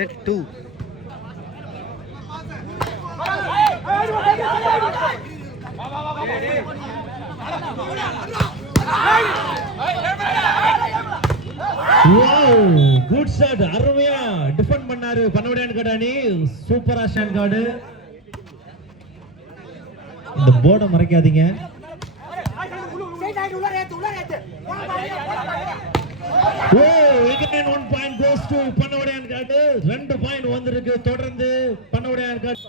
Set 2. Good shot. அருமையா defend பண்ணாரு பண்ணவடியான் காடானி. சூப்பரா ஷாட் கார்டு. இந்த போர்டை மறைக்காதீங்க. again 1 point goes to பண்ணவடியான் காடு. 2 பாயிண்ட் வந்திருக்கு தொடர்ந்து பண்ணவடியான் காடு.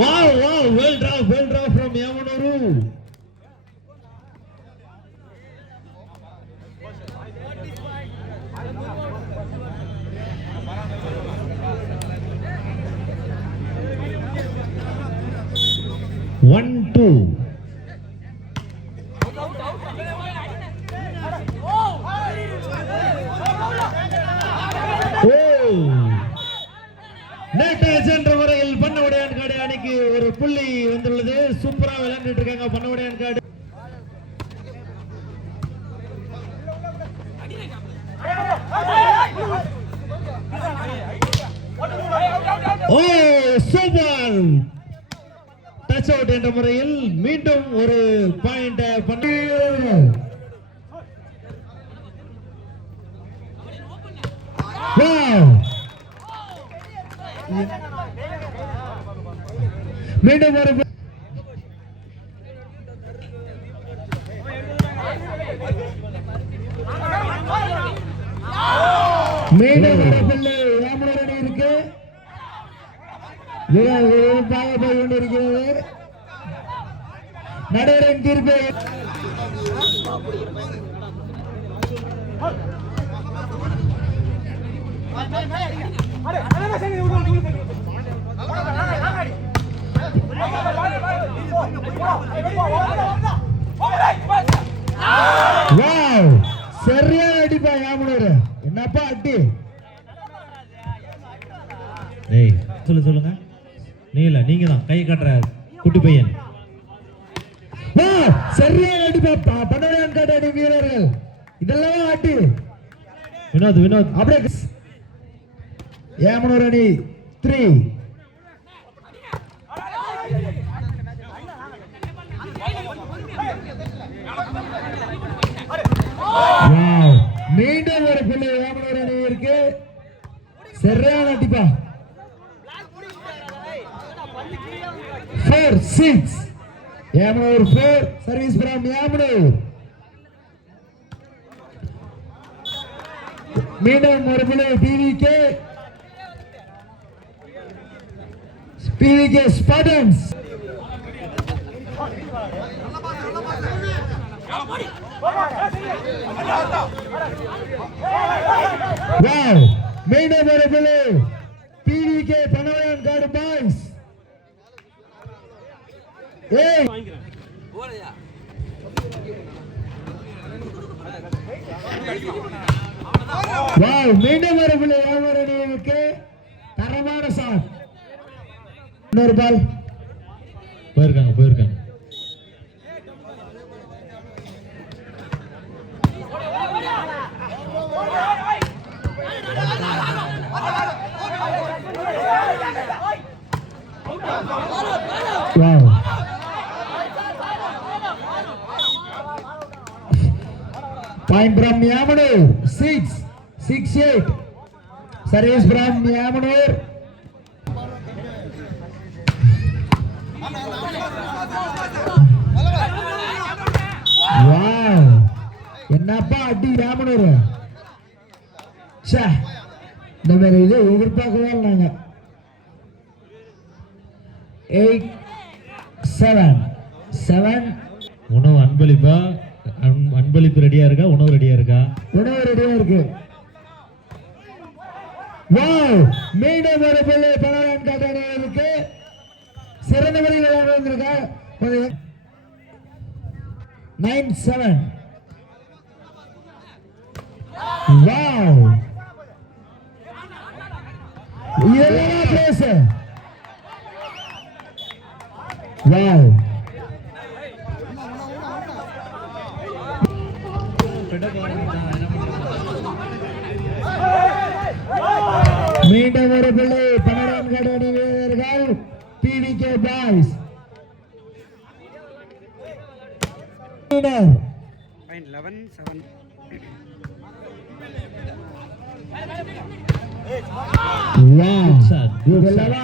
Wow, well draw from Yamanuru. One, two. என்ற முறையில் பண்ணவடியான் காடு அணிக்கு ஒரு புள்ளி வந்துள்ளது. சூப்பரா விளையாண்டுட்டு இருக்காங்க பண்ணவடியான் காடு. சூப்பர் டச் அவுட் என்ற முறையில் மீண்டும் ஒரு பாயிண்ட் பண்ண. மீண்டும் ஒரு மீண்டும் ஒரு பிள்ளை ராமனோட இருக்கு. போய் கொண்டிருக்கிறது. நடுவரின் தீர்ப்பு சரியா அடிப்பா யாமனூர். என்னப்பா அடி. சொல்லுங்க. நீங்க தான் கை கட்டுற குட்டி பையன். சரியா அடிப்பா பண்ணவடியான் காடு அணி வீரர்கள். இதெல்லாம் அடி. வினோத் அப்படியே யாமனூர் அணி 3. மீண்டும் ஒரு பிள்ளை யாமனூர் அணி இருக்கு. சரியான அடிப்பா. 4-6 யாமனூர் 4 சர்வீஸ் ஃப்ரம் யாமனூர். மீண்டும் ஒரு பிள்ளை PVK Spartans. மீண்டும் ஒரு பிள்ளை PVK பண்ணவடியான் காடு பாய்ஸ். மீண்டும் ஒரு பிள்ளை யாமனூருக்கு தரமான ஷாட். இன்னொரு பால் போயிருக்காங்க. Point from Yamanur 6-8 service from Yamanur. என்னப்பா அடி யாமனூர். இந்த மாதிரி இது எதிர்பார்க்கவே இல்லைங்க. 8-7 உணவு அன்பளிப்பு ரெடியா இருக்கா? உணவு ரெடியா இருக்கா? உணவு ரெடியா இருக்கு. மீண்டும் ஒரு பிள்ளை பண்ணவடியான் காடு அணியினருக்கு சிறந்த முறையில் விளையாட வந்திருக்கா. 9-7 வாவ் இதெல்லாம் பிளேஸ் வாவ் மீண்டும் ஒரு பிள்ளை பன்னெண்டாம் கடை வீரர்கள் பிவிகே பாய்ஸ்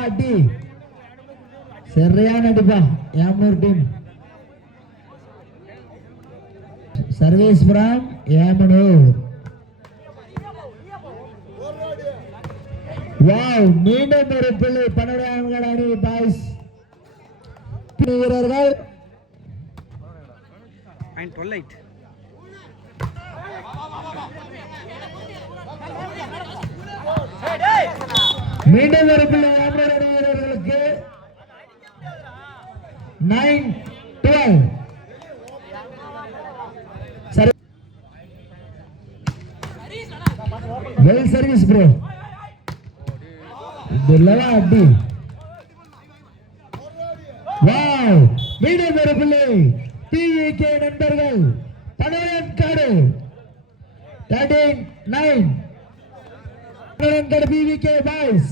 அடி சரியான அடிப்பா Emanur team service from Emanur wow மீண்டும் ஒரு பிள்ளை பன்னெண்டாம் அணி பாய்ஸ் வீரர்கள் மீண்டும் ஒரு பிள்ளை ஏமனூர் அணி வீரர்களுக்கு 9-12 சரி வெல் சர்வீஸ் ப்ரோ இதுலவா அடி வாவ் மீண்டும் ஒரு பிள்ளை பிவிகே நண்பர்கள் பனவரங்காடு 13-9 பனவரங்காடு பிவிகே பாய்ஸ்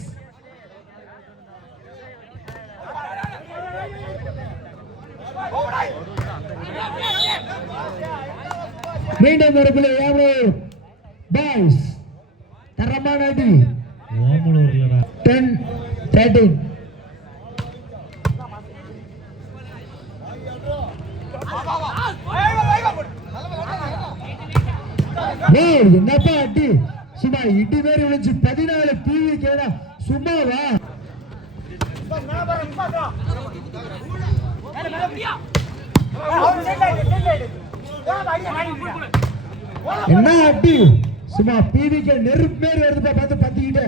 மீண்டும் ஒரு பிள்ளை ஏமனூர் பாய்ஸ் தரமான அடி ஏமனூர்ல 10-13 என்னப்பா அடி சும்மா இடி பேர் விழுந்து 14 பிவிகே சும்மாவா என்ன அடி சும்மா பிவிகே நெருப்பு மேல் வருது பார்த்து பத்திக்கிட்ட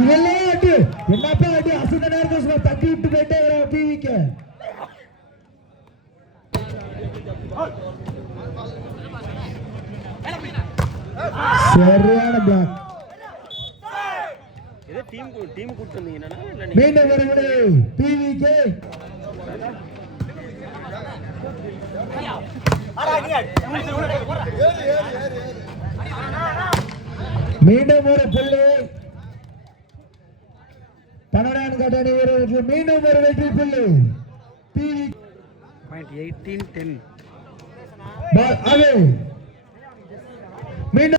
இதெல்லாம் அடி என்னப்பா அடி அசந்த நேரத்தில் சும்மா தட்டி விட்டு போயிட்டே பிவிகே சரியான பிளாக் டீம் கூட்டந்தீங்கன்னா மீண்டும் ஒரு முறை பிவிகே மீண்டும் ஒரு புள்ளி பன்னெண்டாம் கடை வீரர்களுக்கு மீண்டும் ஒரு வெற்றி புள்ளி பிவி 18-10 அவே மீண்டும்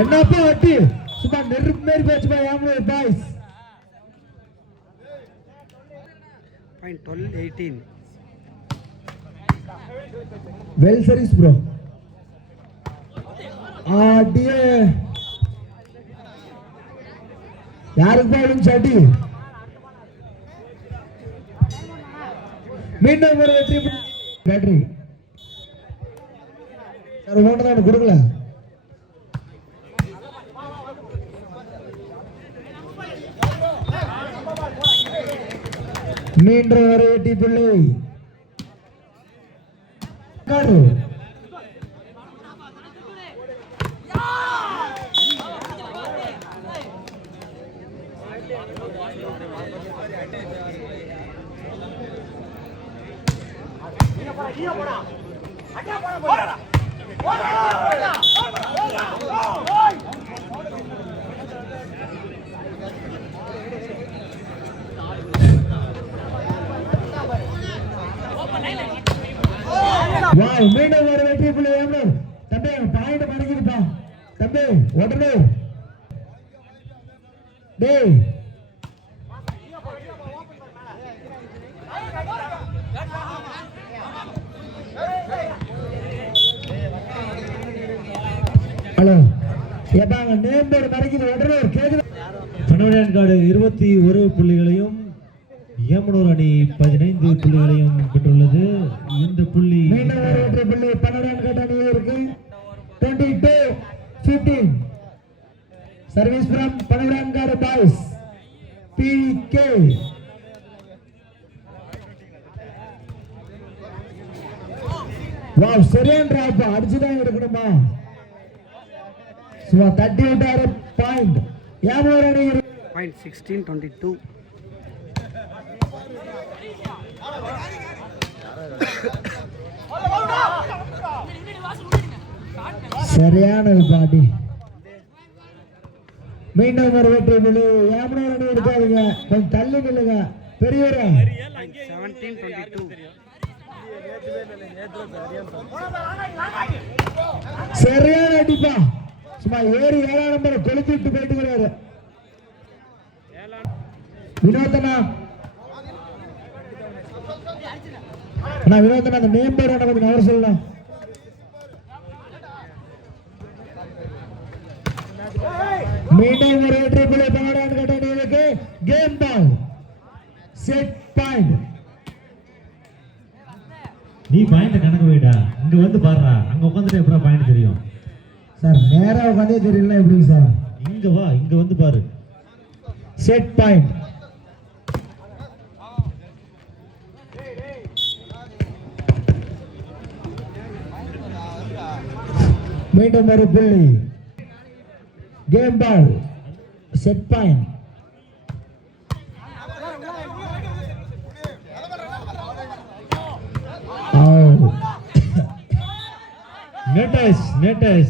என்னப்பா அட்டி சும்மா நெருப்பு மேல் பேச்சுப்பா Emanur boys 12-18 well service bro ஆடியே யாருக்கு விழுந்துச்சு அடி மீண்டும் ஒரு வெற்றி பேட்டரி சார் ஓட்டதான் கொடுக்கல மீண்டும் ஒரு வெற்றி பிள்ளை மீண்டும் ஒரு வெற்றி புள்ளி ஏமனூர் தம்பி பாயிண்ட் மடங்கிருப்பா தம்பி உடனே டேய் ஹலோ ஏப்பாங்க நேம் போர்டு மடங்கிது உடனே ஒரு கேக்குது பனவரங்காடு 21 புள்ளிகளையும் ஏமனூர் அணி 15 புள்ளிகளையும் பெற்றுள்ளது. இந்த புள்ளி பனவரங்காடு அணியிற்கு 22-15 service from Panavarangadu boys. PK. Wow, சரியான டிராப். அடிச்சுதான் எடுக்கணுமா? சும்மா தட்டி விட்டாரு. பாயிண்ட் யாமோர் அணி. பாயிண்ட் 16-22. சரியான பாடி. மீண்டும் ஒரு வெற்றி புள்ளி. யாமனூர் அணி எடுக்காதீங்க, கொஞ்சம் தள்ளி நில்லுங்க. பெரியவரா 17-22. சரியான அடிப்பா. சும்மா ஏறி 7ஆம் நம்பர் கொளுத்தி விட்டு போயிட்டு கிடையாது. வினோதனா வினோதனா அந்த நேம் பேர் கொஞ்சம் அவர் சொல்லலாம். மீண்டும் ஒரு வெற்றி புள்ளி பாடான் கட்டணிகளுக்கு. Game ball set point. நீ பாயிண்ட் கணக்கு வைடா, இங்க வந்து பாருடா. அங்க உட்காந்துட்டு எப்படா பாயிண்ட் தெரியும்? சார் நேரா உட்காந்தே தெரியல எப்படிங்க சார்? இங்க வா, இங்க வந்து பாரு. Set point. மீண்டும் ஒரு புள்ளி. Game ball set point.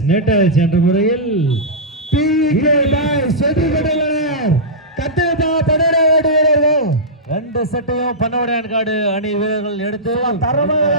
நெட்டஸ் என்ற முறையில் ரெண்டு செட்டையும் பண்ணவடையான் காடு அணி வீரர்கள் எடுத்து தரமாக